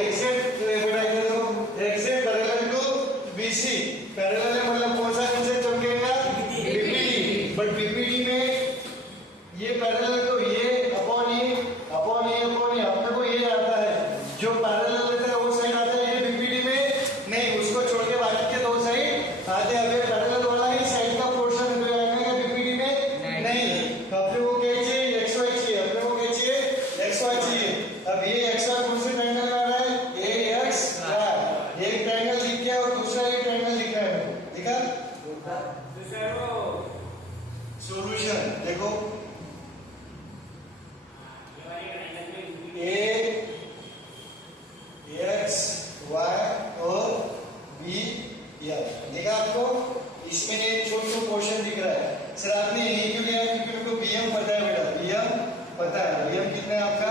Exact बेटा इधर देखो, exact parallel to BC, parallel है मतलब कौन सा किससे चमकेगा? बीपीडी। बट बीपीडी में ये पैरेलल तो ये अपॉन ये अपॉन ये अपॉन ये, अपने को ये आता है जो पैरेलल रहता है वो साइड आता है, ये बीपीडी में नहीं, उसको छोड़ के बाकी के दो साइड आते हैं। अब पैरेलल वाला ही साइड का पोर्शन जो आएगा बीपीडी में नहीं, तो अपने को क्या चाहिए? एक्स वाई चाहिए, अपने को क्या चाहिए? एक्स वाई चाहिए। अब ये एक्स वाई कौन से ट्रायंगल में आ रहा है? ए एक्स वाई, एक ट्रायंगल दिख गया और दूसरा एक ट्रायंगल दिख रहा है, दिखा? सॉल्यूशन देखो, ए एक्स वाई और बी एफ, देखा आपको? इसमें एक छोटा पोर्शन दिख रहा है। सर आपने ये क्यों लिया? क्योंकि मेरे को बीएम पता है बेटा, बीएम पता है। बीएम कितना है आपका?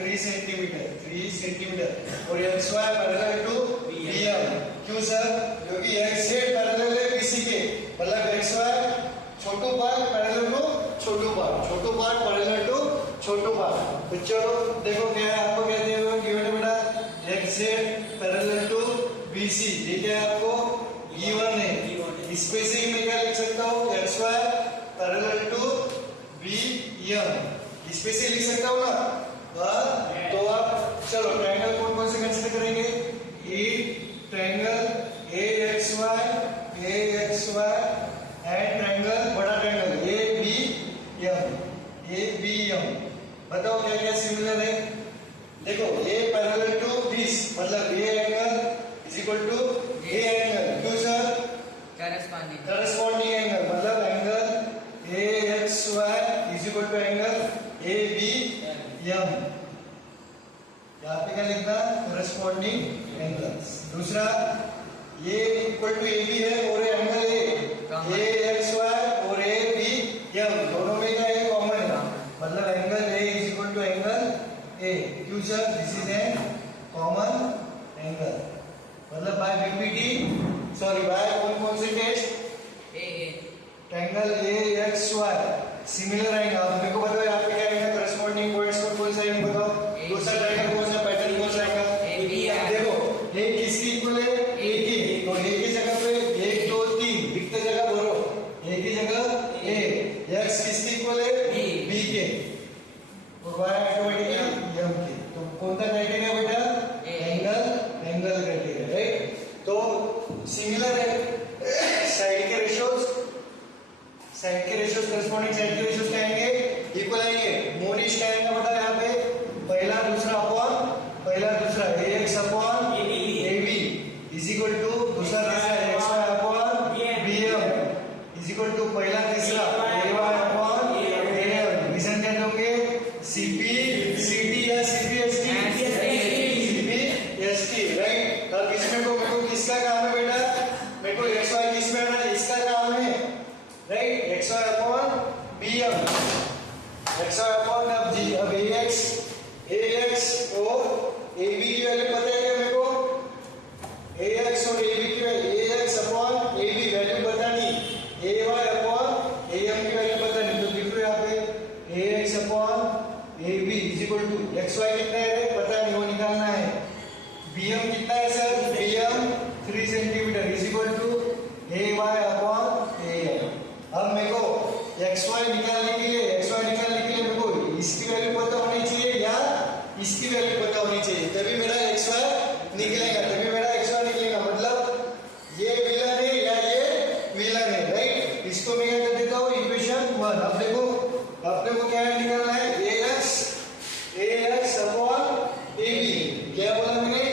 3 सेंटीमीटर, 3 सेंटीमीटर। और X Y parallel to BM, क्यों सर? क्योंकि एक्स जेड पैरेलल है बीसी के, मतलब एक्स वाई छोटू पार्ट पैरेलल टू छोटू पार्ट, छोटू पार्ट पैरेलल टू छोटू पार्ट। तो चलो देखो क्या है, आपको क्या दिया हुआ गिवन बेटा? X Z parallel to BC, ठीक है? आपको गिवन है। इसमें से मैं क्या लिख सकता हूँ? X Y parallel to B M, इसमें से लिख सकता हूँ ना? तो आप चलो ट्रायंगल कौन कौन से कंसीडर करेंगे? ई triangle A X Y and triangle बड़ा ट्रायंगल ए बी एम। बताओ क्या क्या सिमिलर है? देखो ए पैरेलल टू दिस, मतलब A angle is equal to A angle, क्यों सर? करस्पॉन्डिंग एंगल, मतलब angle A X Y is equal to angle A B M. यहाँ पे क्या लिखना? Corresponding angles. दूसरा ये इक्वल टू ए बी है और एंगल ए एक्स वाई और ए बी एम दोनों में क्या है? कॉमन है, मतलब angle A is equal to angle A, क्यों sir? This is a common angle, मतलब बाय बीपीडी, सॉरी बाय कौन से test? Triangle A X Y similar आएगा। आप मेरे को बताओ यहाँ पे क्या आएगा? करस्पॉन्डिंग पॉइंट्स कौन सा आएगा बताओ? दूसरा ट्रायंगल कौन सा, पैटर्न कौन सा आएगा? देखो ए किसकी इक्वल है? ए की, तो ए की जगह पे 1 2 3 रिक्त जगह भरो, ए की जगह ए। एक्स किसकी इक्वल है? बी के, और वाई ऑटोमेटिकली एम के। तो कौन सा क्राइटेरिया बेटा? Angle criteria, right? तो सिमिलर है। साइड के रेशियोज करस्पॉन्डिंग साइड के रेशियोज क्या आएंगे? इक्वल आएंगे। मोनिश क्या आएगा बता? यहाँ पे पहला दूसरा अपॉन पहला दूसरा A X upon A B is equal to दूसरा तीसरा X Y upon B M is equal to पहला तीसरा A Y upon A M. Reason क्या दोगे? सीपी सीटी या CP ST? CP ST, right? अब इसमें को मेरे को किसका काम है बेटा? मेरे को एक्स वाई किसमें आना है? इसका काम है, right? X Y upon B M, X Y upon अब जी। अब ए एक्स और ए बी की वैल्यू पता है क्या मेरे को? ए एक्स और ए बी की value, A X upon A B value पता नहीं, A Y upon A M की वैल्यू पता नहीं, तो लिख लो यहाँ पे A X upon A B is equal to X Y कितना है पता नहीं, वो निकालना है। बी एम कितना है sir? B M 3 centimetre is equal to A Y upon A M. अब मेरे को एक्स वाई निकालने के लिए मेरे को इसकी वैल्यू पता होनी चाहिए या इसकी वैल्यू पता होनी चाहिए, तभी मेरा एक्स वाई निकलेगा, मतलब ये विलन है या ये विलन है, राइट? इसको मैं क्या कर देता हूँ? इक्वेशन 1। अब देखो अपने को क्या निकालना है? A X upon A B. क्या बोला मैंने?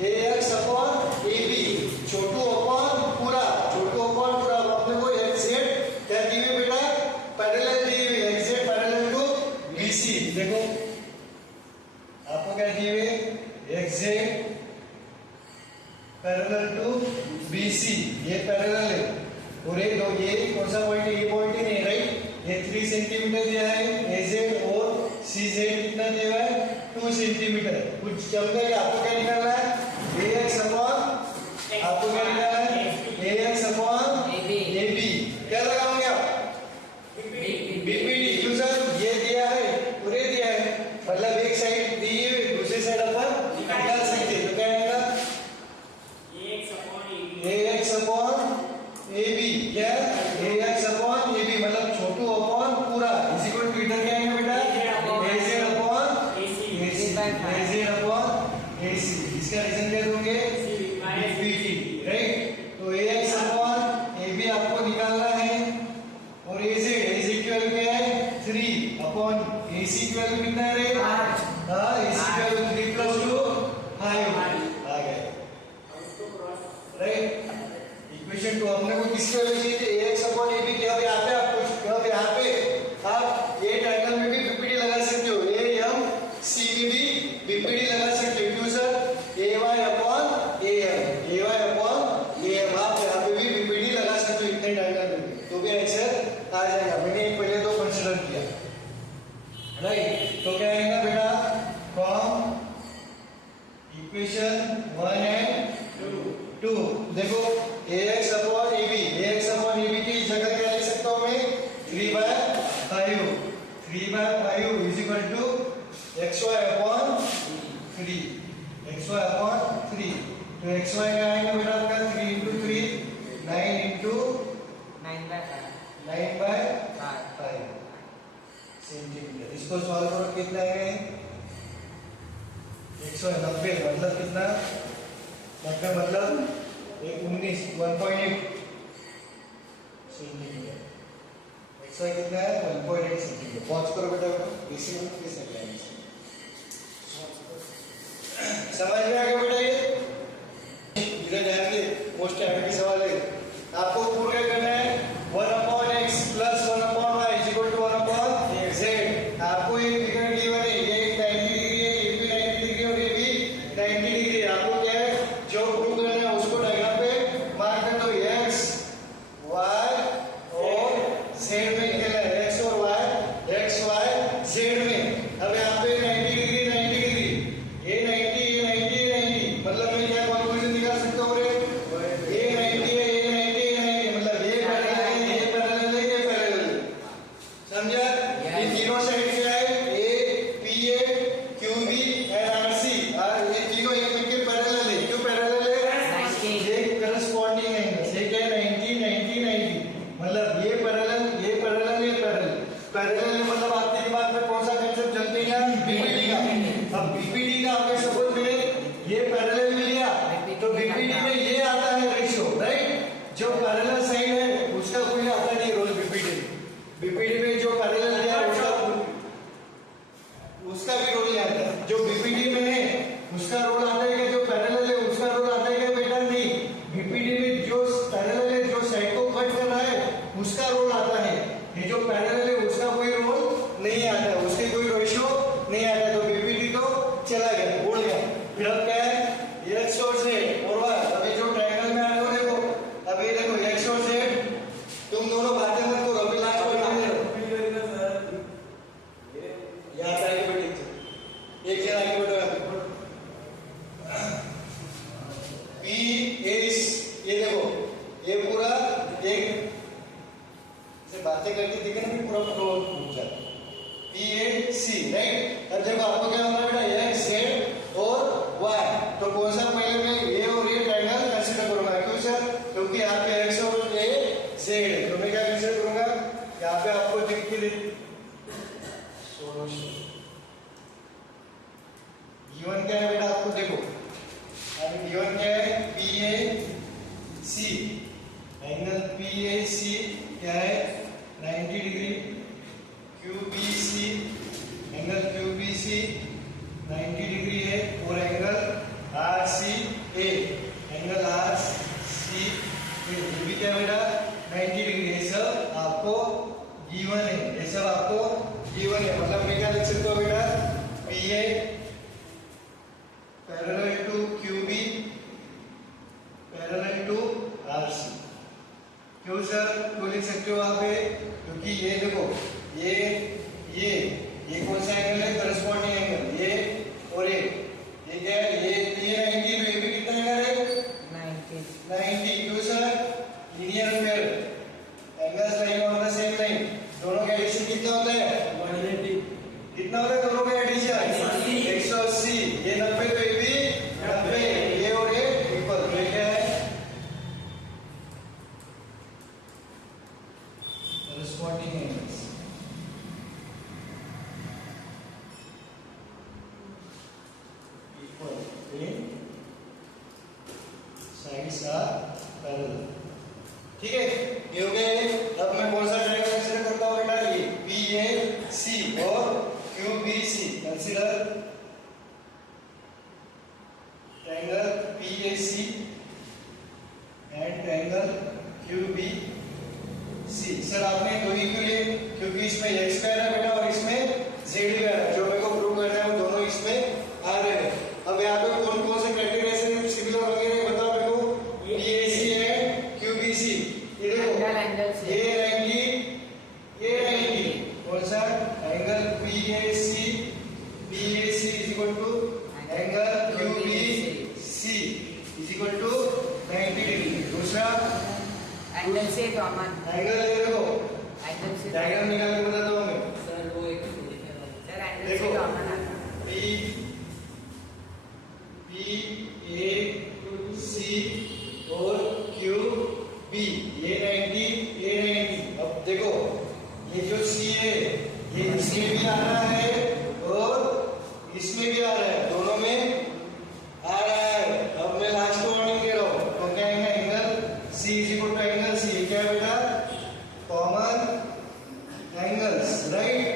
A X upon A B, छोटू अपॉन पूरा। अपने को एक्स जेड क्या दिए बेटा? पैरेलल दिए हुए, X Z parallel to BC. देखो आपको क्या दिए हुए? X Z parallel to BC, ये पैरेलल है। और ये कौन सा पॉइंट है? ये पॉइंट ही नहीं, राइट? ये 3 सेंटीमीटर दिया है ए जेड और सी जेड कितना दिया है? 2 सेंटीमीटर। कुछ चल गया। आपको क्या निकालना है? ए एक्स अपॉन, आपको क्या निकालना है? A X upon A B. क्या लगाओगे आप? बीपीडी। क्यों सर? ये दिया है और ये दिया है, मतलब एक साइड दी है दूसरी साइड अपन निकाल सकते इसका रीजन क्या दोगे? BPT, right? तो AX अपॉन AB आपको निकालना है और AZ की वैल्यू क्या है? 3 अपॉन AC की वैल्यू कितना है रे? हाँ, AC की वैल्यू 3 प्लस 2 5 आ गया, राइट? इक्वेशन 2 हमने को किसकी वैल्यू चाहिए थी? AX अपॉन AB की। अब यहाँ पे आपको अब यहाँ पे आप ये ट्रायंगल में भी बीपीटी लगा सकते हो, AMC में भी बीपीटी लगा सकते हो। क्यों sir? AY upon AM, AY upon AM आप यहाँ पे भी बीपीटी लगा सकते हो इतने ट्रायंगल में, तो भी आंसर आ जाएगा। मैंने पहले तो कंसीडर किया, राइट? तो क्या आएगा बेटा? फ्रॉम इक्वेशन 1 एंड 2 देखो AX upon AB, AX upon AB की जगह क्या लिख सकता हूँ मैं? 3/5, 3/5 is equal to XY upon 3, XY upon 3। तो XY क्या आएगा बेटा आपका? 3 into 3 9 into 9/5 सेंटीमीटर। इसको सॉल्व करो, कितना है? 190 मतलब कितना? मतलब 1.8 सेंटीमीटर। XY कितना है? 1.8 सेंटीमीटर। पॉज करो बेटा, इसी में किस समझ में आ गया बेटा? ये इधर ध्यान दे, मोस्ट एमपी सवाल है। आपको प्रूव क्या करना है? 1/x plus 1/y is equal to 1/z। आपको एक फिगर गिवन है, ये 90 डिग्री है, ये भी 90 डिग्री और ये भी 90 डिग्री। आपको क्या है? जो प्रूव करना है उसको डायग्राम पे मार्क कर दो। x y और z में निकला है, x और y, x y z में। अब यहाँ पे 90 डिग्री 90 डिग्री, ये 90 ये 90 ये 90, मतलब मैं क्या कंक्लूजन निकाल सकता हूँ रे? ये 90 है ये 90 ये 90, मतलब ये पैरेलल है ये पैरेलल है ये पैरेलल है। समझा? ये तीनों साइड क्या है? A PA QB and RC, और ये तीनों एक दूसरे के पैरेलल है। क्यों पैरेलल है? ये करस्पॉन्डिंग एंगल्स, ये क्या है? 90 90 90, मतलब ये पैरेलल ये पैरेलल ये पैरेलल। पैरेलल है मतलब आपके दिमाग में कौन सा कंसेप्ट चलते हैं? बीपीटी का। अब बीपीटी का आपके सपोज में ये पैरेलल मिल गया, तो बीपीटी में ये आता है रेशियो, राइट? जो पैरेलल साइड है उसका कोई आता नहीं रोल बीपीटी में। बीपीटी में जो पैरेलल है उसका भी रोल नहीं आता। जो बीपीटी में है उसका रोल आता है कि जो पैरेलल है उसका रोल आता है कि बेटा नहीं, बीपीटी में जो पैरेलल है जो साइड को कट कर रहा है उसका रोल आता है। ये जो पैरेलल है उसका कोई रोल नहीं आता, उसके कोई रेशियो नहीं आता। तो बीपीटी तो चला गया, उड़ गया। फिर अब क्या है? x और z और y। अभी जो ट्रायंगल में आने को देखो, अब ये देखो x और z, तुम दोनों बातें मत करो, अभी लास्ट पॉइंट में यहाँ पे आगे बैठे, एक जन आगे बैठो। P is, ये देखो ये पूरा एक से बातें करके दिखे ना, पूरा फ्लोर घूम जाता है। PAC, right? अब देखो आपको क्या होना बेटा? x z और y, तो कौन सा पहले मैं ये और ये ट्रायंगल कंसीडर करूंगा? क्यों सर? क्योंकि यहाँ पे x और ये z है, तो मैं क्या कंसीडर करूंगा? यहाँ पे आपको दिख के सोल्यूशन गिवन क्या है बेटा? आपको देखो गिवन क्या है? PAC, एंगल PAC क्या है? 90 degree. QBC, angle QBC 90 degree है, और एंगल RCA, एंगल RCA ये भी क्या बेटा? 90 डिग्री। ये सब आपको गिवन है, ये सब आपको गिवन है। मतलब मैं क्या लिख सकता हूँ बेटा? PA parallel to QB parallel to RC। क्यों सर? क्यों लिख सकते हो आप? क्योंकि ये देखो ये कौन सा एंगल है? करस्पॉन्डिंग एंगल, ये और ये क्या है? ये 90, तो ये भी कितना एंगल है? 90। क्यों sir? Linear pair, angles line on the same line, दोनों का एडिशन कितना होता है? 180। कितना होता है दोनों का एडिशन? 180। ये 90, तो ये भी 90, ये और ये इक्वल। तो ये क्या है? corresponding angles. Sides are parallel. ठीक है, ये हो गया। अब मैं कौन सा ट्रायंगल कंसीडर करता हूँ बेटा? ये PAC और QBC। Consider triangle PAC and triangle QBC। Sir आपने दो ही क्यों लिए? क्योंकि इसमें x स्क्वायर है बेटा और इसमें z स्क्वायर है। जो मेरे को प्रूव करना है वो दोनों इसमें आ रहे हैं। अब यहाँ पे कौन कौन से क्राइटेरिया से सिमिलर होंगे बताओ मेरे को। PAC and QBC। ये देखो ये 90 कौन सा angle PAC is equal to angle QBC is equal to 90 degree. दूसरा एंगल से कॉमन एंगल ले देखो, एंगल से डायग्राम निकाल के बताता हूँ मैं। सर वो एक सर एंगल देखो, से कॉमन आता PAC और QB ये 90। अब देखो ये जो C है ये इसमें भी आ रहा है और इसमें भी आ रहा है, दोनों में आ रहा है। अब मैं लास्ट वार्निंग दे रहा हूँ। तो क्या है angle C is equal to angle C। क्या है बेटा? Common angles, right.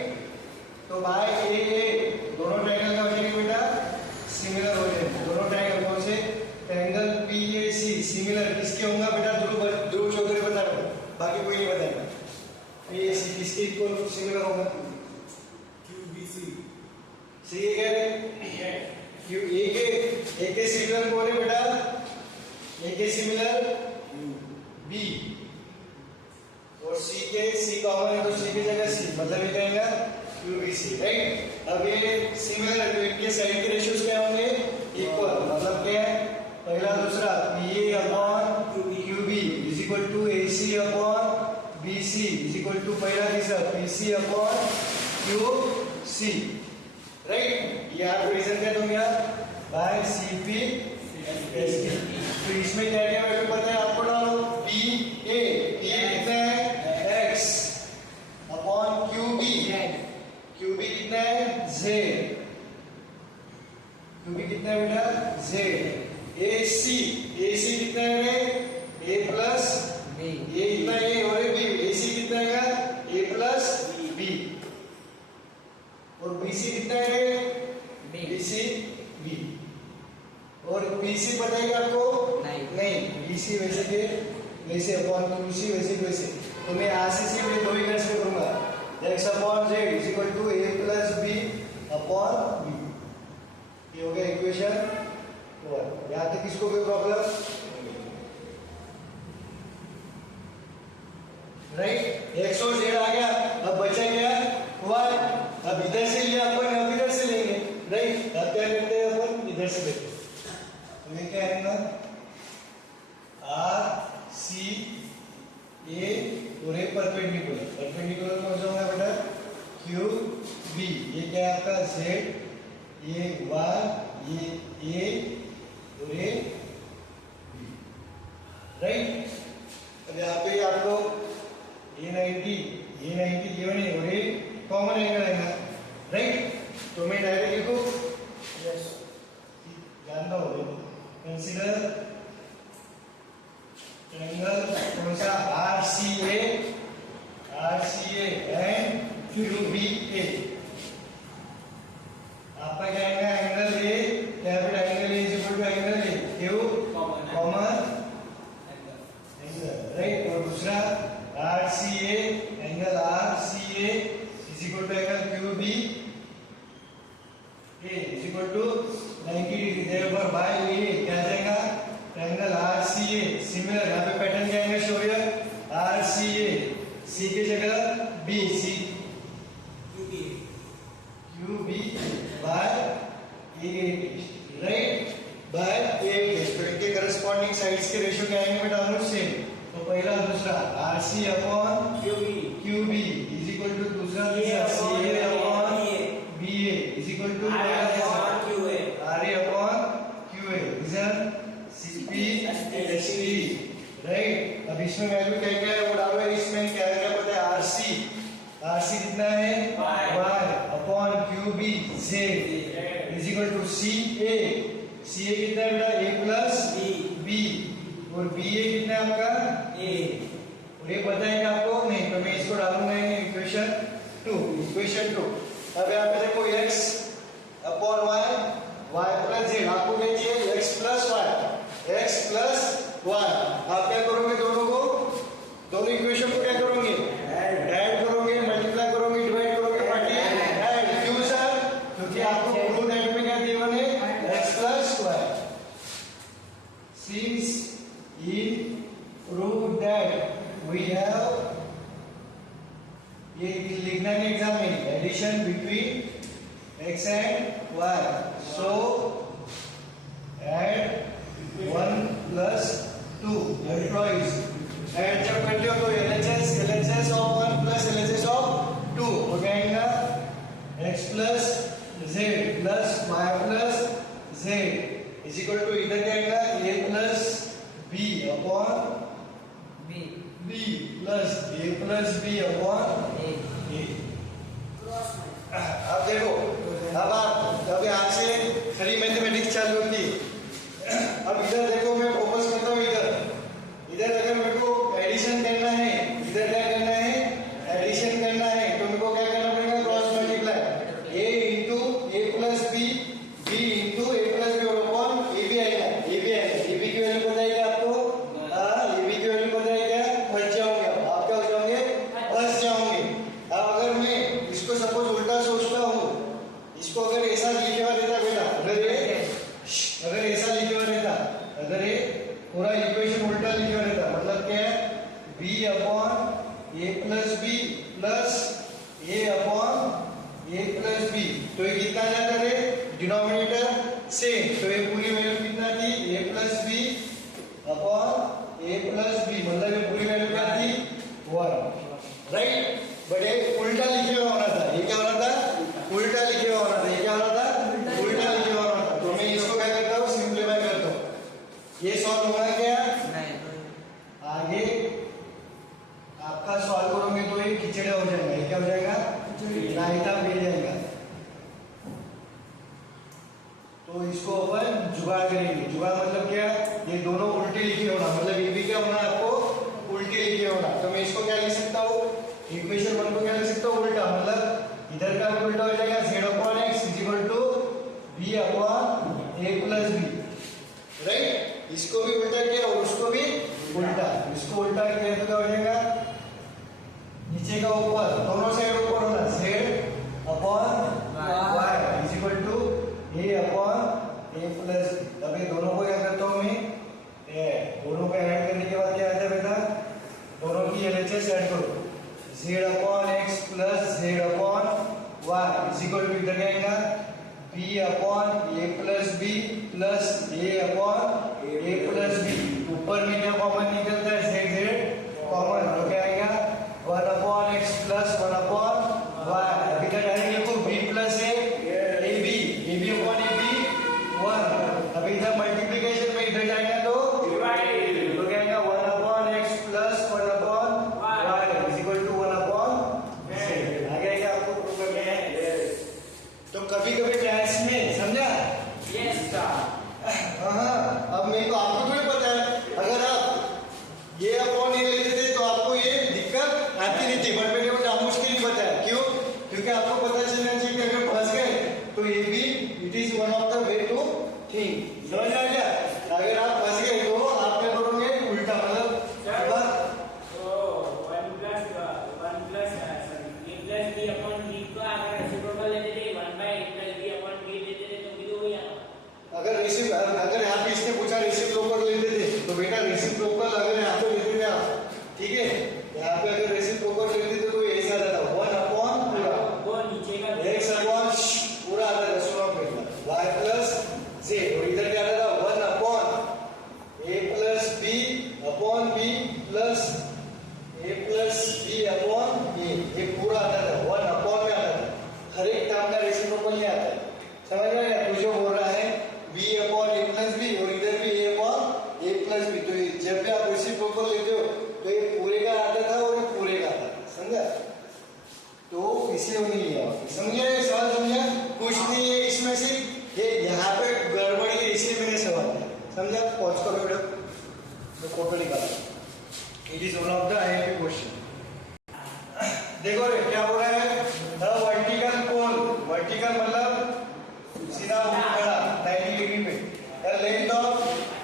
तो बाय ए दोनों ट्रायंगल का हो जाएगा बेटा सिमिलर हो जाएगा। दोनों ट्रायंगल कौन से? ट्रायंगल PAC सिमिलर किसके होगा बेटा? ध्रुव चौधरी बताएगा, बाकी कोई नहीं बताएगा। PAC किसके इक्वल सिमिलर होगा? QBC। सही है क्या? A के सिमिलर कौन है बेटा? A के सिमिलर B और C कॉमन है तो C की जगह C, मतलब ये कहेगा QBC, राइट। अब ये सिमिलर है तो इनके साइड के रेशियोज क्या होंगे? इक्वल। मतलब क्या है? पहला दूसरा PA upon QB is equal to AC upon BC is equal to पहला तीसरा PC अपॉन QC, राइट। ये आप रीजन क्या तुम यार बाय CP ST। तो इसमें क्या क्या वैल्यू पता है आपको? डालो PA कितना है? X अपॉन QB कितना है? Z। QB कितना है बेटा? Z। AC कितना है? A plus B। ये इतना A और B। AC कितना है? A plus B। और BC कितना है? BC B। और BC पता है आपको? नहीं। BC वैसे के वैसे अपॉन QC वैसे के वैसे। तो मैं यहाँ से सिर्फ ये दो ही कैंसिल करूंगा। X upon Z is equal to A plus B upon B। ये हो गया इक्वेशन 1। यहाँ तक किसको कोई प्रॉब्लम? राइट। X और Z आ गया। अब बचा क्या? Y। अब इधर से लिया अपन, अब इधर से लेंगे, राइट। अब क्या करते हैं अपन? इधर से लेते हैं। तो ये क्या है ना? RCA और ये परपेंडिकुलर कौन सा होगा बेटा? QB। ये क्या है आपका? Z, ये Y, ये A और ये B, राइट। अब यहाँ पे आप लोग ये 90 ये नहीं और ये कॉमन एंगल आएगा, राइट। तो मैं डायरेक्ट लिखूं? यस, जानना होगा। कंसीडर ट्रायंगल कौन सा? RCA and QBA। आपका क्या आएगा? एंगल A क्या बेटा? Angle A is equal to angle A Q common angle, right. और दूसरा RCA angle RCA is equal to angle QBA is equal to 90 degree. Therefore by A क्या जाएगा? Angle RCA similar. यहाँ पे pattern क्या आएगा? शो हियर RCA C की जगह B, C QB by A, right, by A। तो इनके करस्पॉन्डिंग साइड्स के रेशियो क्या आएंगे बेटा? Almost same. तो पहला दूसरा RC upon QB is equal to दूसरा CA upon BA is equal to RA upon QA is CP ST, right. अब इसमें वैल्यू क्या क्या है वो डालो। इसमें क्या क्या पता है? RC कितना है? Y upon QB Z is equal to CA कितना है बेटा? A plus B equation 2। अब यहाँ पे देखो x अपॉन y, y प्लस z, आपको क्या चाहिए x प्लस y। आप क्या करोगे, दोनों इक्वेशन को क्या करोगे, ऐड करोगे, मल्टीप्लाई करोगे, डिवाइड करोगे, बाकी ऐड। क्यों सर? क्योंकि आपको प्रूव दैट में क्या गिवन है, x plus y। Since in prove that we have, ये लिखना है एग्जाम में, addition between x and y, so add 1 plus 2 employees, add जब करते हो तो LHS of 1 plus LHS of 2 हो जाएगा x plus z plus y plus z is equal to, इधर क्या आएगा, a plus b upon b plus a plus b upon a। अब देखो, अब यहाँ से खरी मैथमेटिक्स चालू होती है। अब इधर देखो, मैं फोकस करता हूँ इधर अगर मेरे को एडिशन करना है, इधर क्या करना है, एडिशन करना है, तो मेरे को क्या करना पड़ेगा, cross multiply, a into a plus b, b into a plus b और अपॉन a भी आएगा, a b की वैल्यू पता है क्या आपको, a b की वैल्यू पता है क्या, बच जाओगे आप क्या हो जाओगे, बच जाओगे। अब अगर मैं इसको सपोज उल्टा सोचता हूँ, इसको अगर ऐसा लिखे हुआ रहता बेटा, अगर ऐसा लिखे हुआ रहता, अगर ये पूरा इक्वेशन उल्टा लिखे हुआ रहता, मतलब क्या है, b upon a plus b plus a upon a plus b, तो ये कितना जाता है, डिनोमिनेटर सेम, तो ये पूरी वैल्यू कितना थी, a plus b upon a plus b, मतलब ये पूरी वैल्यू क्या थी, 1, राइट। बट ये उल्टा लिखे हुआ होना था, ये क्या होना था, उल्टा लिखे हुआ होना था, ये क्या होना था, उल्टा लिखे हुआ होना था। तो मैं इसको क्या करता हूँ, सिंप्लीफाई करता हूँ, ये सॉल्व होगा क्या, आगे आपका सॉल्व करोगे तो ये खिचड़ा हो जाएगा, ये क्या हो जाएगा, रायता मिल जाएगा। तो इसको अपन जुगाड़ करेंगे, जुगाड़ मतलब क्या, ये दोनों उल्टे लिखे होना, मतलब ये भी क्या होना आपको, उल्टे लिखे होना। तो मैं इसको क्या लिख सकता हूँ, इक्वेशन 1 को क्या लिख सकता हूँ, उल्टा, मतलब इधर का भी उल्टा हो जाएगा, z upon x is equal to b upon a plus b, right. इसको भी उल्टा किया और उसको भी उल्टा, इसको उल्टा किया तो क्या हो जाएगा, नीचे का ऊपर, दोनों साइड ऊपर होना, z upon y is equal to a upon a plus b। अब ये दोनों को क्या करता हूँ मैं, दोनों को ऐड करने के बाद क्या आता है बेटा, दोनों की LHS ऐड करो, z upon x plus z upon y is equal to, इधर क्या आएगा, b upon a plus b plus a upon a plus b, ऊपर में क्या कॉमन निकलता है, z कॉमन, तो क्या आएगा, 1 upon x plus 1 upon y, इधर डायरेक्ट लिखो b plus a ab upon ab 1। अब इधर मल्टीप्लिकेशन में इधर जाएगा तो डिवाइड, तो क्या आएगा, 1 upon x plus 1 upon y is equal to 1 upon z। आ गया क्या आपको प्रूव करना है, तो कभी कभी क्लास में समझा, यस सर। अब मेरे को आपको थोड़ी पता है, अगर आप ये अपॉन ये लेते थे तो आपको ये दिक्कत आती नहीं थी, बट मैंने वो नामुश्किल नहीं बताया, क्यों, क्योंकि आपको पता चलना चाहिए कि अगर फंस गए तो ये भी it is one of the way to think, समझ आ गया। अगर आप फंस गए तो आप क्या करोगे, उल्टा, मतलब अगर यहाँ पे इसने पूछा रेसिप्रोकल लेते थे, तो बेटा रेसिप्रोकल अगर यहाँ पे लेते थे आप, ठीक है, यहाँ पे अगर रेसिप्रोकल लेते थे तो ऐसा रहता, 1 अपॉन पूरा, वो नीचे का x अपॉन पूरा आता है, सुनो बेटा, y प्लस z, और इधर क्या रहता, 1 upon a plus b upon b plus a plus b upon a, ये पूरा आता था, 1 अपॉन में आता था, हर एक टर्म का रेसिप्रोकल नहीं आता है, समझ में आया, तू जो बोल रहा है b upon a plus b और इधर भी a upon a plus b, तो जब भी आप रेसिप्रोकल लेते हो तो ये पूरे का आता था और ये पूरे का आता था, समझा, तो इसे नहीं लिया, समझिए, सवाल समझा, कुछ नहीं है इसमें से, ये यहाँ पे गड़बड़ी है, इसलिए मैंने सवाल किया, समझा। पॉज करो वीडियो, तो फोटो निकालो, it is one of the IIMP question. देखो रे क्या हो रहा है,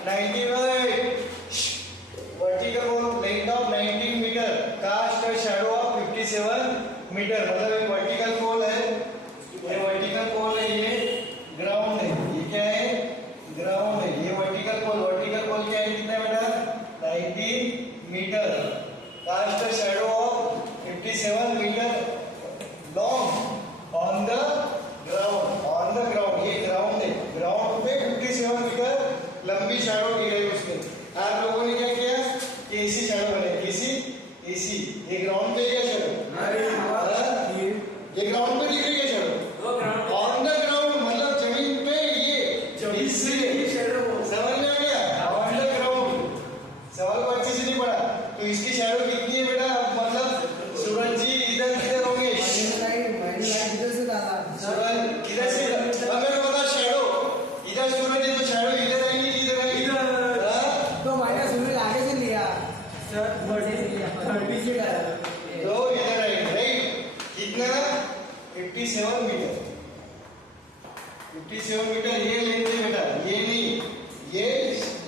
90 vertical cone length of 19 metre cast a shadow of 57 metre मतलब एक वर्टिकल कोन है ये वर्टिकल कोन है ये ग्राउंड है ये क्या है ग्राउंड है ये वर्टिकल कोन क्या है कितना बेटा 90 metre cast a shadow of 57 metre long on the ground ये ग्राउंड है ग्राउंड पे 57 मीटर लंबी शैडो गिर रही है उसके आप लोगों ने क्या किया एसी शैडो बने एसी ये ग्राउंड पे क्या शैडो ये ग्राउंड पे दिख रही है शैडो ऑन द ग्राउंड मतलब जमीन पे ये इसलिए समझ में आ गया ऑन द ग्राउंड सवाल को अच्छे से नहीं पढ़ा तो इसकी शैडो कितनी है बेटा मतलब सूरज जी इधर किधर होंगे सूरज किधर से अगर बता शैडो इधर सूरज है तो शैडो इधर आएगी इधर आएगी तो माइनस सूरज आगे से लिया सर पीछे का तो इधर आएगी राइट कितना 57 मीटर 57 मीटर ये लेंथ है बेटा ये नहीं ये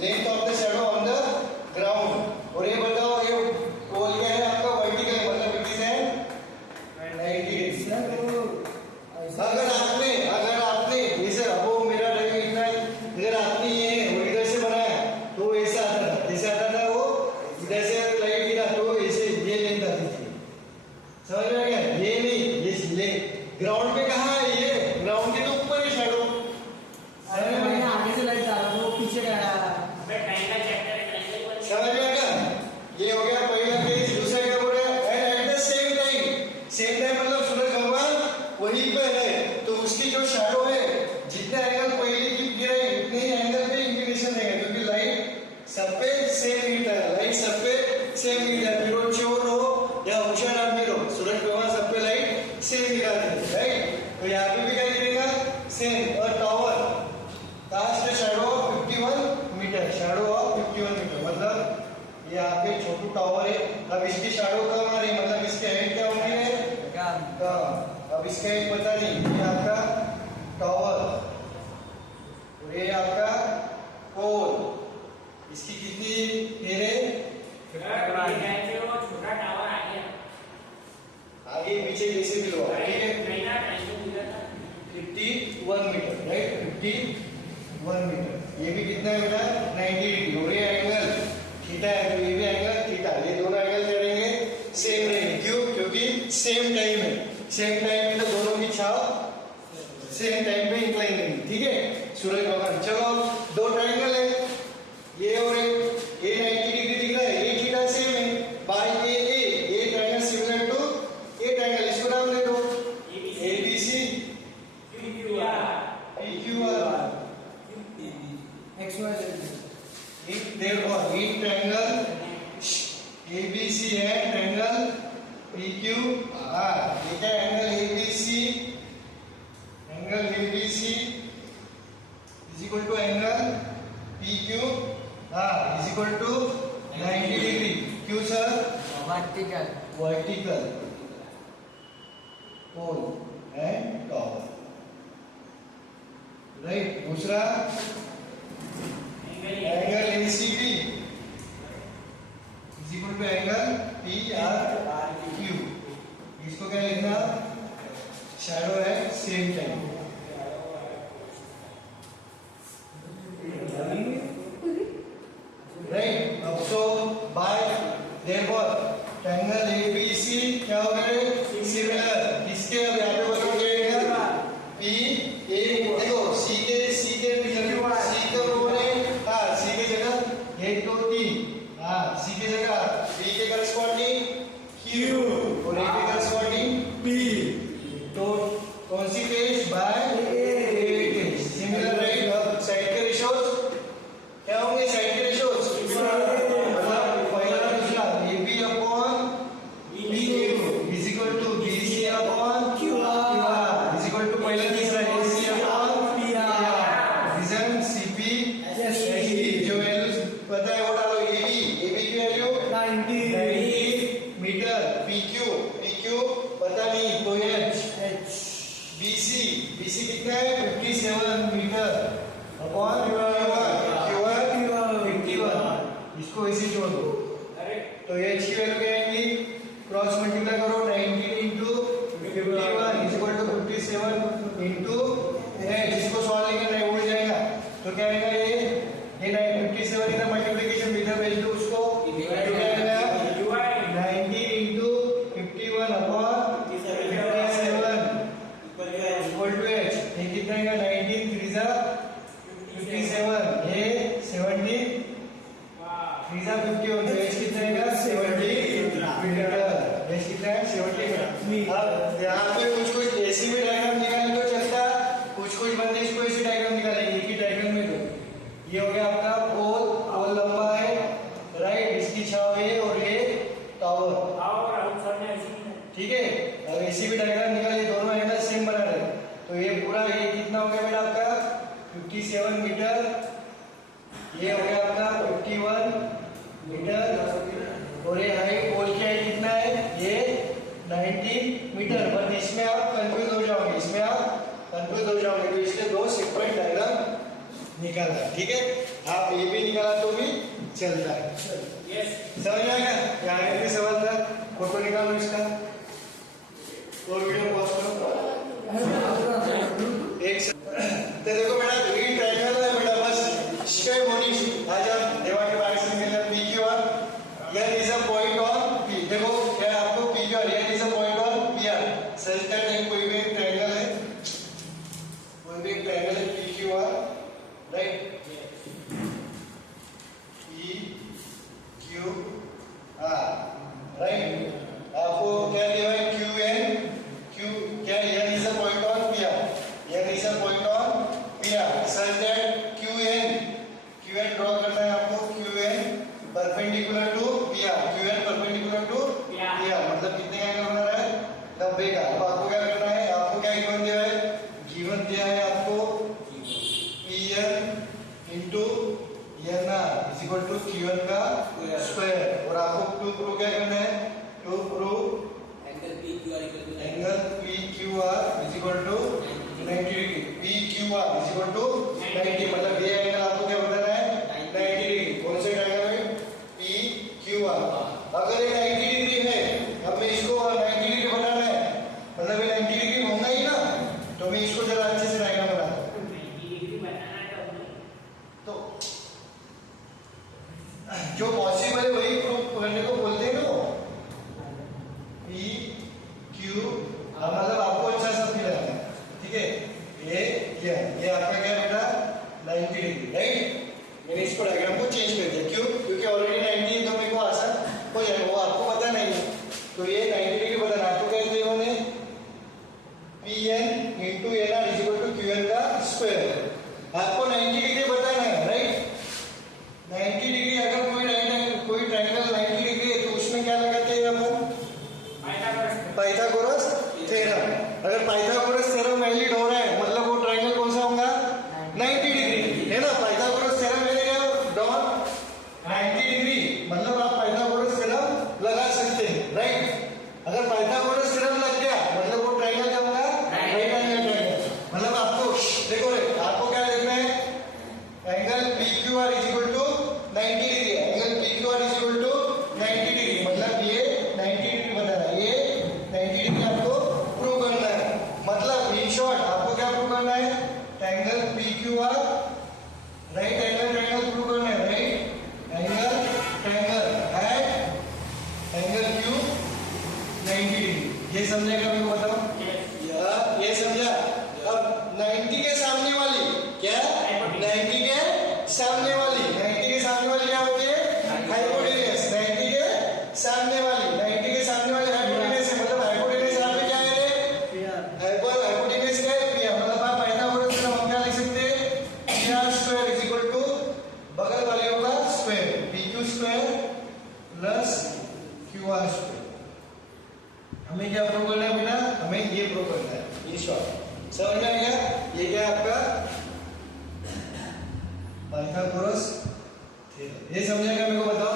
length of the shadow on the ground और ये बताओ ये पोल क्या है आपका वर्टिकल मतलब इट इज 90 अगर आपने जैसे वो मेरा ड्राइंग इतना है अगर आपने ये वो इधर से बनाया तो ऐसा आता था जैसे आता था वो इधर से लाइट गिरा तो ऐसे ये लेंथ आती थी समझ में आ गया ये नहीं ये ग्राउंड पे कहाँ है ये ग्राउंड के तो ऊपर है शैडो अरे मैंने आगे से लाइट डाला वो पीछे का समझ में आ गया ये हो गया पहला केस दूसरा क्या बोल रहा है and at the same time मतलब सूरज भगवान वहीं पे है तो उसकी जो शैडो है जितने एंगल पहले की गिरे उतने ही एंगल पे इंक्लिनेशन रहेगा क्योंकि लाइट सब पे सेम मीटर है फिर वो चोर हो या होशियार आदमी हो सूरज भगवान सब पे लाइट सेम गिराते हैं राइट तो यहाँ पे भी क्या गिरेगा सेम और tower cast shadow of 51 metre मतलब यहाँ पे छोटू टावर है अब इसकी शैडो कम आ रही मतलब इसके हेड क्या होंगे अब इसका एक पता नहीं ये आपका टावर और ये आपका पोल इसकी कितनी हेड है छोटा टावर आ गया आगे पीछे जैसे भी लो ठीक है 51 मीटर राइट 51 मीटर ये भी कितना है बेटा 90 डिग्री और ये एंगल थीटा है तो ये भी एंगल थीटा ये दोनों एंगल रहेंगे सेम रहेंगे क्यों क्योंकि सेम टाइम में तो दोनों की छाव सेम टाइम पे इंक्लाइन रहेंगी ठीक है सूरज भगवान चलो दो ट्रायंगल है ये और ये 90 डिग्री दिख रहा है ये थीटा सेम है बाय ये ट्रायंगल सिमिलर टू ये ट्रायंगल इसको नाम दे दो ABC PQR therefore in triangle ABC and triangle PQR ये क्या angle ABC is equal to angle PQR is equal to 90 degree क्यों sir vertical pole and tower right दूसरा angle ACB is equal to angle PRQ इसको क्या लिखना shadow है same time right अब सो bye therefore triangle ABC क्या हो गए सिमिलर किसके अब यहाँ पे बताओ क्या P A देखो C के आपका पोल लंबा है, राइट, इसकी छाव है और ये टावर, ठीक है। और एसी भी डायग्राम निकालिए, दोनों एंगल सेम बना रहे, तो ये पूरा ये कितना हो गया बेटा आपका 57 मीटर, ये हो गया आपका 51 मीटर, और ये हाइट पोल की हाइट कितना है, ये 19 मीटर। बट इसमें आप कंफ्यूज हो जाओगे, तो इसलिए दो सेपरेट डायग्राम निकालना है, ठीक है। आप ये भी निकाला तो भी चलता है। समझ में आएगा? यहाँ भी सवाल था, फोटो निकालो इसका और वीडियो पॉज करो। एक तो देखो बेटा, ग्रीन ट्रायंगल है बेटा, बस स्ट्रेट होनी आज आप देवा के बारे में मिलना P Q R, here is a point on P. देखो क्या आपको P Q R, here is a point on P R, such that कोई भी एक ट्रायंगल है, P Q R, right, P Q R, right. आपको क्या दिया है, क्यू एन, क्यू क्या, here is a point on P R, here is a point on P R, such that Q N draw करना है आपको, Q N perpendicular to P R, Q N perpendicular to P R, मतलब कितने angle बना रहा है, 90 का। अब आपको क्या करना है, आपको क्या गिवन दिया है, गिवन दिया है आपको P N into N R is equal to Q N का स्क्वायर, और आपको प्रूव क्या करना है, to prove angle P Q R is equal to 90 degree, P Q R is equal to 90, मतलब ये एंगल आपको क्या बताना है, 90 डिग्री। कौन से ट्रायंगल में, पी क्यू आर। अगर ये 90 डिग्री है, अब मैं इसको 90 डिग्री बनाना है, मतलब ये 90 डिग्री होगा ही ना, तो मैं इसको जरा अच्छे से डायग्राम बनाता हूं। तो जो पॉसिबल है वही प्रूव करने को बोलते हैं ना, पी क्यू, मतलब आपको अच्छा सा फील आता है, ठीक है। ये आपका क्या बेटा 90 डिग्री, राइट। मैंने इसको डायग्राम को चेंज कर दिया, क्यों, क्योंकि ऑलरेडी 90 है, तो मेरे को आसान हो जाएगा, वो आपको पता नहीं है, तो ये 90 डिग्री बताना। आपको क्या दिया उन्होंने, P N into N R is equal to Q N का स्क्वायर, आपको 90 डिग्री बताना है, राइट। 90 डिग्री अगर कोई ट्रायंगल 90 डिग्री है, तो उसमें क्या लगाते हैं अपन, पाइथागोरस थ्योरम। अगर पाइथागोरस थ्योरम वैलिड हो रहा है, मतलब वो ट्रायंगल कौन सा होगा, 90 डिग्री, है ना। पाइथागोरस थ्योरम है डॉट 90 डिग्री, मतलब आप पाइथागोरस थ्योरम लगा सकते हैं, राइट। अगर पाइथागोरस थ्योरम लग गया, मतलब वो ट्रायंगल क्या होगा, राइट एंगल ट्रायंगल। मतलब आपको देखो आपको क्या देखना है, angle P Q R is equal to 90 degree, angle P Q R is equal to 90 degree, मतलब ये 90 डिग्री बताना है, ये 90 डिग्री आपको प्रूव करना है। मतलब इन शॉर्ट आपको क्या प्रूव करना है, angle P Q R, right angle triangle prove करना है, right angle triangle eight angle Q 90 degree. ये समझेगा मेरे को बताओ, ये समझा। अब 90 के सामने वाली क्या, 90 के सामने वाली क्या होती है, हाइपोटेन्यूज। 90 के सामने वाली हाइपोटेन्यूज है, मतलब हाइपोटेन्यूज यहाँ पे क्या है, हाइपोटेन्यूज क्या है, पी आर। मतलब आप पाइथागोरस थ्योरम हम क्या लिख सकते हैं, P R square is equal to बगल वाले होगा square, P Q square plus Q R square. हमें क्या प्रूव करना है बेटा, हमें ये प्रूव करना है, इन शॉर्ट। समझ में आ गया, ये क्या है आपका पाइथागोरस थ्योरम। ये समझेगा मेरे को बताओ,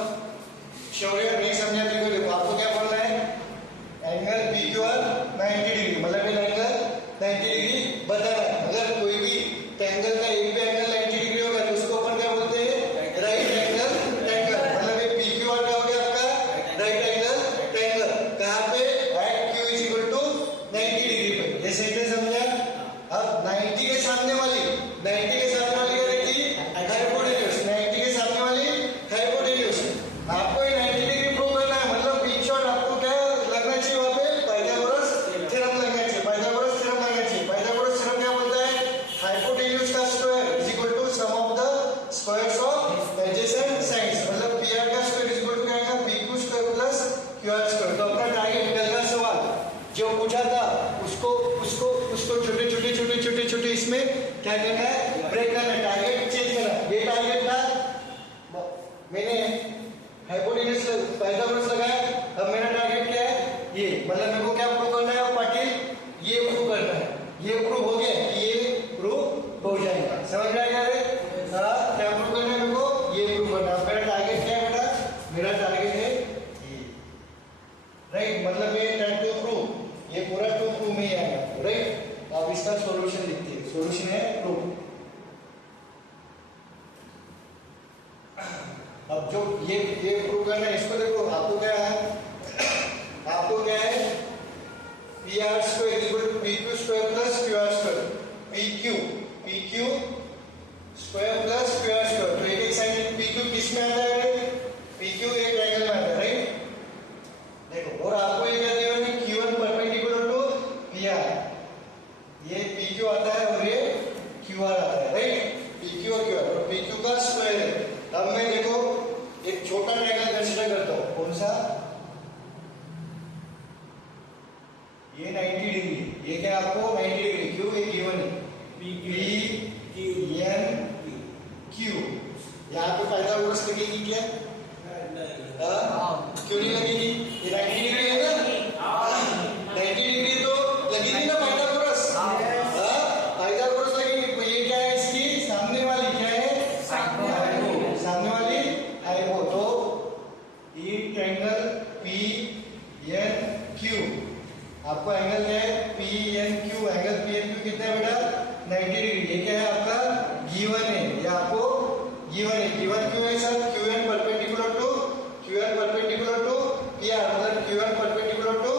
शौर्य नहीं समझा देखो, देखो आपको क्या बोलना है, angle P Q are 90 degree, मतलब ये एंगल 90 डिग्री बताना है। अगर कोई भी एंगल का एक भी एंगल 90 डिग्री होगा, तो उसको अपन क्या बोलते हैं, राइट एंगल ट्रायंगल। मतलब ये पी क्यू आर क्या हो गया आपका, राइट एंगल ट्रायंगल। कहाँ पे, at Q is equal to 90 degree पे। ये सेंटेंस समझा। अब 90 के सामने वाली क्या रहती है, हाइपोटेन्यूज। 90 के सामने वाली हाइपोटेन्यूज। आपको ये 90 डिग्री प्रूव करना है, मतलब इन शॉर्ट आपको क्या लगना चाहिए, वहां पे पाइथागोरस थ्योरम लगना चाहिए, पाइथागोरस थ्योरम क्या बोलता है, हाइपोटेन्यूज का square is equal to sum of the squares of adjacent sides. मतलब पी आर का स्क्वायर इज इक्वल टू क्या आएगा, P Q square plus Q R square. तो अपना ट्रायंगल का सवाल जो पूछा था, उसको छोटे इसमें क्या करना है, ब्रेक करना है, टारगेट चेंज करना है। ये टारगेट था, मैंने हाइपोटेन्यूज पाइथागोरस लगाया, अब मेरा टारगेट क्या है ये, मतलब मेरे को क्या प्रूव करना है पाटिल, ये प्रूव करना है, ये प्रूव हो गया कि ये प्रूव हो जाएगा, समझ में आएगा रे? हाँ, क्या प्रूव करना है मेरे को, ये प्रूव करना है। मेरा टारगेट क्या है बेटा, मेरा टारगेट है ये, राइट, मतलब ये 10 टू प्रूव, ये पूरा टू प्रूव में ही आएगा, राइट। अब इसका सॉल्यूशन लिखते हैं, सॉल्यूशन है प्रूव। अब जो ये प्रूव करना है, इसको देखो, आपको क्या है, आपको क्या है, P R square equal to P Q square plus Q R square, P Q square plus Q R square. तो एक साइड पी क्यू किस में आता है, पी क्यू एक ट्रायंगल में आता है, राइट। देखो, और आपको ये क्या दिया है, Q one perpendicular to P R, ये पी क्यू आता है और ये क्यू आर आता है, राइट, पी क्यू और क्यू आर, और पी क्यू का स्क्वायर है। अब मैं देखो एक छोटा ट्रायंगल कंसीडर करता हूं, कौन सा, ये 90 डिग्री, ये क्या आपको 90 डिग्री, क्यों, ये गिवन है पी एन क्यू। यहाँ पे पाइथागोरस लगेगी क्या, क्यों नहीं लगेगी, ये 90 डिग्री है ना, 90 डिग्री तो लगेगी ना पाइथागोरस, पाइथागोरस लगेगी। तो ये क्या है, इसकी सामने वाली क्या है, सामने वाली हाइपो, तो ये ट्रायंगल पी एन क्यू, आपको एंगल क्या है, P N Q, angle P N Q कितना है बेटा, 90 डिग्री। ये क्या है आपका गिवन है, ये आपको गिवन है, गिवन क्यों है sir, Q N perpendicular to P R, मतलब Q N perpendicular to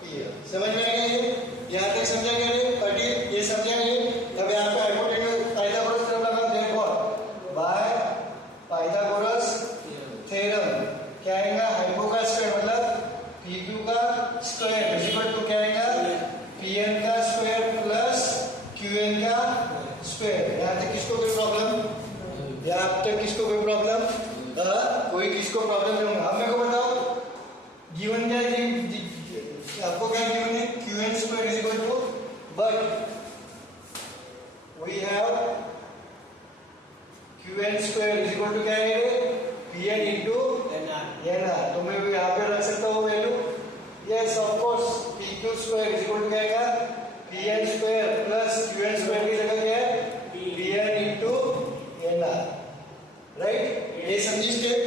P R, समझ में आएगा ये, यहाँ तक समझा क्या रे पाटिल, ये समझा ये। अब यहाँ पे हाइपोटेन्यूज पाइथागोरस थ्योरम लगा, देयरफॉर बाय पाइथागोरस थ्योरम क्या आएगा, हाइपो का स्क्वायर मतलब पी क्यू का स्क्वायर इक्वल टू क्या आएगा, पी एन का स्क्वायर प्लस क्यू एन का स्क्वायर। यहाँ तक किसको कोई प्रॉब्लम, यहाँ तक किसको कोई प्रॉब्लम, कोई किसको प्रॉब्लम नहीं होगा। अब मेरे को बताओ गिवन क्या है, आपको क्या गिवन है, Q N square is equal to, but we have Q N square is equal to क्या है, P N into N R. तो मैं यहाँ पे रख सकता हूँ value, yes of course, P Q square is equal to क्या आएगा, P N square plus Q N square की जगह क्या है, P N into N R, right. ये समझी स्टेप,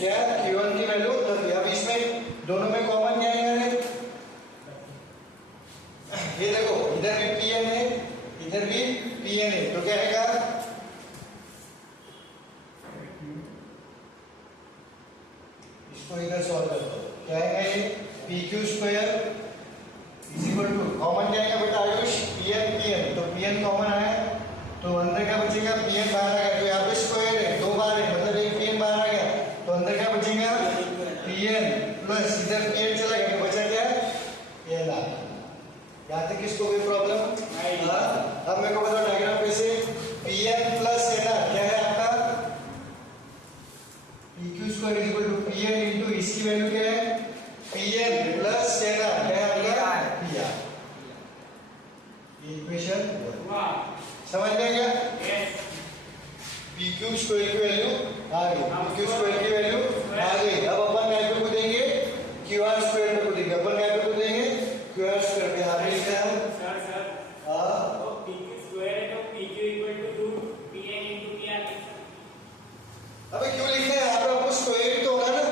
क्या क्यू वन की वैल्यू, तो अब इसमें दोनों में कॉमन क्या है, ये देखो इधर भी पी एन है, इधर भी पी एन है, तो क्या आएगा, इसको इधर सॉल्व करते हो, क्या आएगा ये, P Q square is equal to, common क्या आएगा बेटा आयुष, पी एन, तो पी एन कॉमन आया, तो अंदर क्या बचेगा, पी एन बाहर आ गया, तो यहाँ पे स्क्वायर है, दो बार है, मतलब एक पी एन बाहर आ गया, तो अंदर क्या बचेगा, पी एन प्लस इधर पी एन चला गया, तो बचा क्या, एन आर। यहाँ तक किसको कोई प्रॉब्लम, अब मेरे को बताओ डायग्राम कैसे, P N plus N R क्या है आपका, P Q square is equal to P N into इसकी वैल्यू क्या है, P N plus N R क्या है आपका, पी आर। इक्वेशन समझ में गया, पी क्यू स्क्वायर की वैल्यू आ गई, पी क्यू स्क्वायर की वैल्यू आ गई। अब अपन क्या पे कूदेंगे, क्यू आर स्क्वायर पे कूदेंगे, अपन क्या पे कूदेंगे, क्यू आर स्क्वायर पे। यहाँ पे लिखा है सर तो पी क्यू स्क्वायर है, तो P Q equal to P N into P R. अबे क्यों लिखा है यहाँ पे, आपको स्क्वायर तो होगा ना,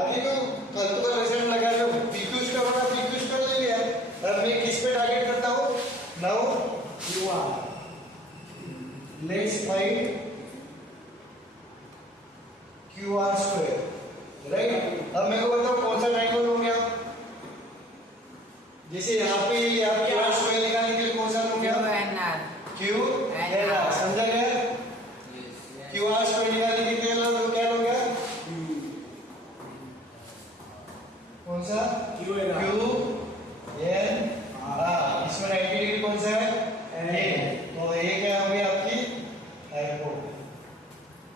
आगे को कल तो का रिजल्ट लगा लो, पी क्यू स्क्वायर होगा, पी क्यू स्क्वायर ले लिया। अब मैं किस पे टारगेट करता हूँ, now Q R, let's find Q R square, right. अब मेरे को बताओ कौन सा ट्रायंगल हो गया, जैसे यहाँ पे आप क्यू आर स्क्वायर निकालने के लिए कौन सा हो गया, क्यू एन आर, समझा गया, क्यू आर स्क्वायर निकालने के लिए क्या हो गया, कौन सा, क्यू एन आर, इसमें 90 डिग्री कौन सा है, ए, तो ये क्या हो गई आपकी हाइपो,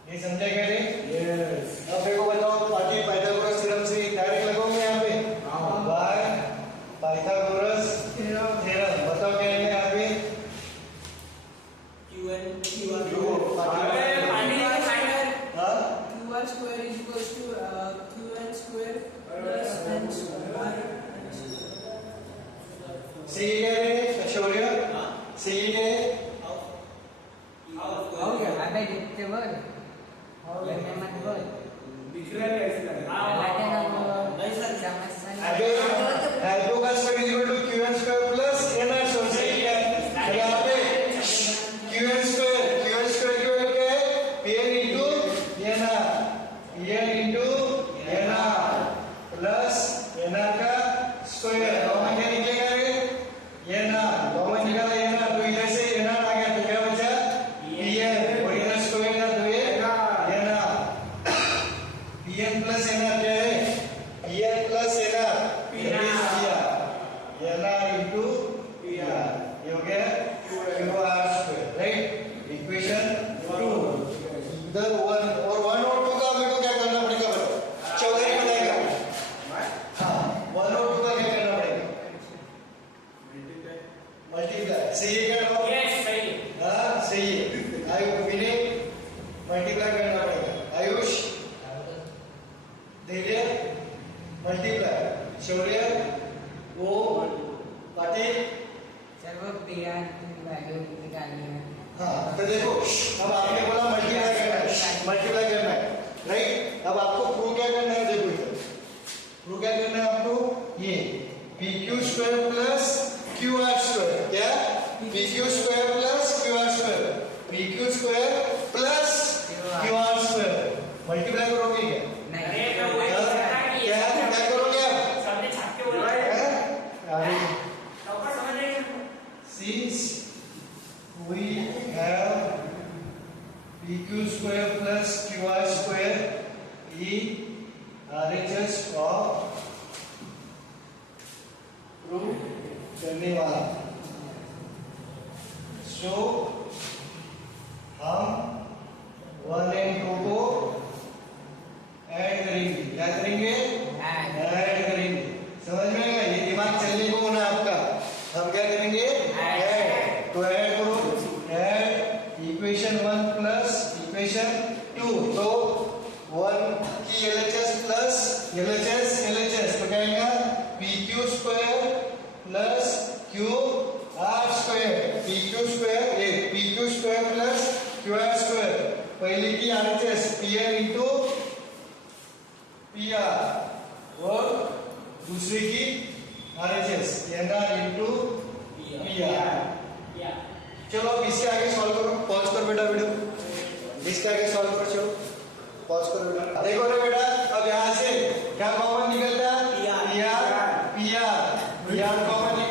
ये समझा क्या रे, यस। अब देखो बताओ पाइथागोरस थ्योरम से डायरेक्ट लगाओगे यहाँ पे, बाय पाइथागोरस थ्योरम, बताओ क्या है यहाँ पे, क्यू एन क्यू आर, दिख रहा है ऐसे लग रहा Alpha का square is equal to QN square plus NR square सही है। तो यहाँ पे QN square की वैल्यू क्या है? PN into NR plus NR का स्क्वायर कॉमन क्या निकलेगा ये? NR कॉमन निकाला NR तो इधर से NR आ गया तो क्या बचा? PN और इधर स्क्वायर था तो ये NR PN plus NR क्या है? PN plus NR NR into PR ये हो गया QR square राइट इक्वेशन 2 इधर 1 और 1 और 2 का मेरे को क्या करना पड़ेगा बताओ चौधरी बताएगा हाँ 1 और 2 का क्या करना पड़ेगा मल्टीप्लाई सही है क्या यस सही हाँ सही है आयुष विनय मल्टीप्लाई करना पड़ेगा आयुष धैर्य मल्टीप्लाई शौर्य वो पाटिल हाँ तो देखो अब आपने बोला मल्टीप्लाई करना है राइट अब आपको प्रूव क्या करना है देखो इधर प्रूव क्या करना है आपको ये PQ square plus QR square क्या PQ square plus QR square PQ square plus QR square multiply करोगे क्या क्या करोगे आप सबने छाप के बोला अरे टॉपर समझ रहे हैं since we have PQ square plus QR square in RHS of proof करने वाला so हम 1 and 2 को ऐड करेंगे क्या करेंगे ऐड करेंगे समझ में आएगा ये दिमाग चलने को होना आपका हम क्या करेंगे ऐड तो ऐड करो ऐड इक्वेशन 1 प्लस इक्वेशन 2 तो 1 की LHS प्लस LHS तो क्या आएगा PQ square plus QR square PQ square plus QR square पहले की RHS PN into PR और दूसरे की RHS NR into PR चलो अब इसके आगे सॉल्व करो पॉज करो बेटा वीडियो इसके आगे सॉल्व करो चलो पॉज करो बेटा देखो रे बेटा अब यहाँ से क्या कॉमन निकलता है PR कॉमन